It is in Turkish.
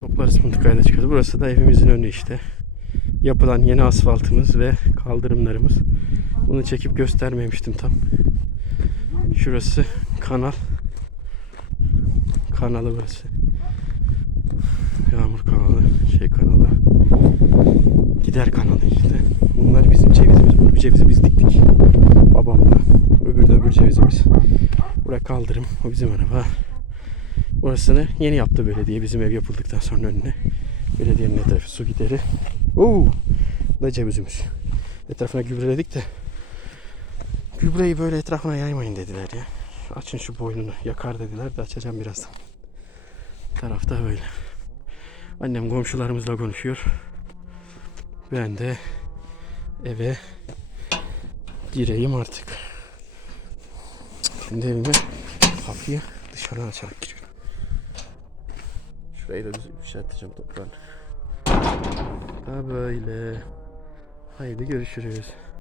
Toplarız mıntıkayla çıkarız. Burası da evimizin önü işte. Yapılan yeni asfaltımız ve kaldırımlarımız. Bunu çekip göstermemiştim tam. Şurası kanal. Kanalı burası. Yağmur kanalı, şey kanalı. Gider kanalı işte. Bunlar bizim cevizimiz. Bu cevizi biz diktik. Babamla. Öbür de öbür cevizimiz. Buraya kaldırım. O bizim araba. Burasını yeni yaptı belediye bizim ev yapıldıktan sonra önüne. Belediyenin etrafı su gideri. Oo! Da cevizimiz. Etrafına gübreledik de gübreyi böyle etrafına yaymayın dediler ya. Açın şu boynunu yakar dediler de açacağım birazdan. Tarafta böyle. Annem komşularımızla konuşuyor. Ben de eve gireyim artık. Kendi evime kapıyı dışarıdan açarak giriyorum. Şurayı da düz yükselteceğim toprağını. Ha böyle. Haydi görüşürüz.